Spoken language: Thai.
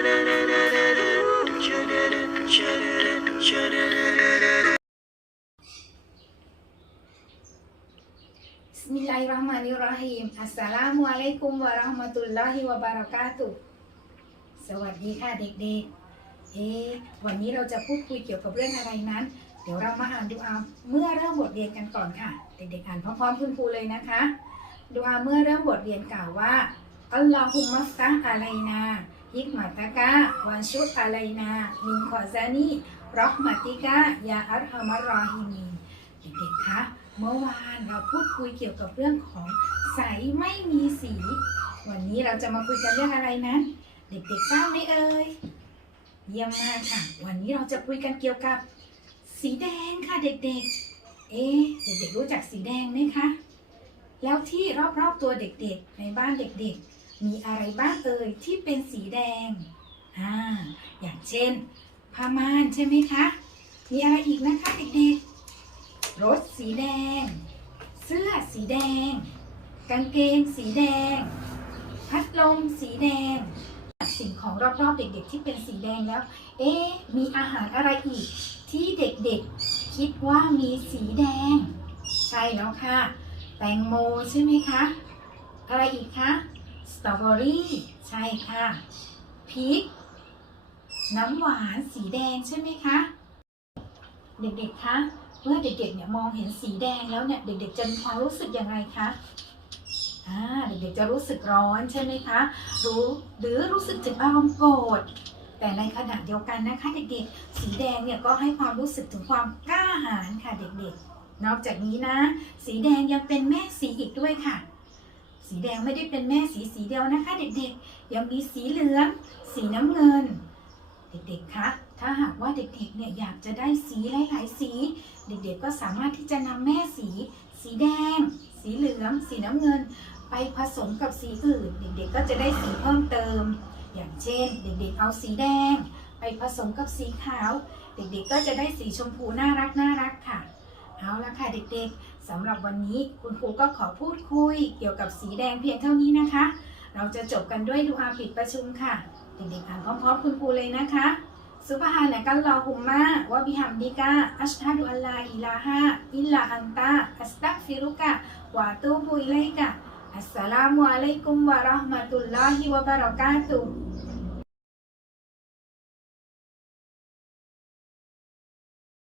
บิสมิลลาฮิรเราะห์มานิรเราะฮีมอัสสลามุอะลัยกุมวะเราะห์มะตุลลอฮิวะบารอกาตุสวัสดีค่ะเด็กๆ เอ๊วันนี้เราจะพูดคุยเกี่ยวกับเรื่องอะไรนั้น เดี๋ยวเรามาอ่านดูอาเมื่อเริ่มบทเรียนกันก่อนค่ะ เด็กๆอ่านพร้อมๆคุณครูเลยนะคะดูอาเมื่อเริ่มบทเรียนกล่าวว่าอัลลอฮุมัฟตะอะลัยนา ฮิกมาตะกะวันชุดอะลัยนามินขอซานีร็อห์มาติกะยาอัลฮัมารอฮิมีเด็กๆคะเมื่อวานเราพูดคุยเกี่ยวกับเรื่องของใสไม่มีสี วันนี้เราจะมาคุยกันเรื่องอะไรนั้นเด็กๆทราบไหมเอ่ยเยี่ยมมากค่ะ วันนี้เราจะคุยกันเกี่ยวกับ สีแดงค่ะเด็กๆ เอ๊เด็กๆรู้จักสีแดงไหมคะ แล้วที่รอบๆตัวเด็กๆ ในบ้านเด็กๆ มีอะไรบ้างเอ่ยที่เป็นสีแดงอ่าอย่างเช่นผ้าม่านใช่ไหมคะ มีอะไรอีกนะคะเด็กๆ รถสีแดง เสื้อสีแดง กางเกงสีแดง พัดลมสีแดง สิ่งของรอบๆเด็กๆ ที่เป็นสีแดงแล้ว เอ๊มีอาหารอะไรอีก ที่เด็กๆ คิดว่ามีสีแดง ใช่แล้วค่ะ แตงโมใช่ไหมคะ อะไรอีกคะ สตรอเบอรี่ใช่ค่ะพริกน้ำหวานสีแดงใช่ไหมคะ เด็กๆคะเมื่อเด็กๆเนี่ยมองเห็นสีแดงแล้วเนี่ยเด็ก ๆ จะมีความรู้สึกยังไงคะอ่าเด็กๆจะรู้สึกร้อนใช่ไหมคะ รู้หรือรู้สึกถึงอารมณ์โกรธแต่ในขณะเดียวกันนะคะ เด็กๆ สีแดงเนี่ยก็ให้ความรู้สึกถึงความกล้าหาญค่ะเด็กๆ นอกจากนี้นะ สีแดงยังเป็นแม่สีอีกด้วยค่ะ สีแดงไม่ได้เป็นแม่สีสีเดียวนะคะ เด็กๆ ยังมีสีเหลือง สีน้ำเงิน เด็กๆ คะ ถ้าหากว่าเด็กๆ เนี่ยอยากจะได้สีหลายๆ สี เด็กๆ ก็สามารถที่จะนำแม่สี สีแดง สีเหลือง สีน้ำเงิน ไปผสมกับสีอื่น เด็กๆ ก็จะได้สีเพิ่มเติม อย่างเช่น เด็กๆ เอาสีแดง ไปผสมกับสีขาว เด็กๆ ก็จะได้สีชมพูน่ารักน่ารักค่ะ เอาละค่ะเด็กๆสำหรับวันนี้คุณครูก็ขอพูดคุยเกี่ยวกับสีแดงเพียงเท่านี้นะคะ เราจะจบกันด้วยดูอาปิดประชุมค่ะ เด็กๆอ่านพร้อมๆคุณครูเลยนะคะซุบฮานะกัลลอฮุมมะวะบิฮัมดิกะอัชฮะดุอัลลาอิลาฮะอิลลาอันตะอัสตักฟิรุกะวะตูบุอิลัยกะอัสสลามุอะลัยกุมวะเราะห์มะตุลลอฮิวะบะเราะกาตุฮ์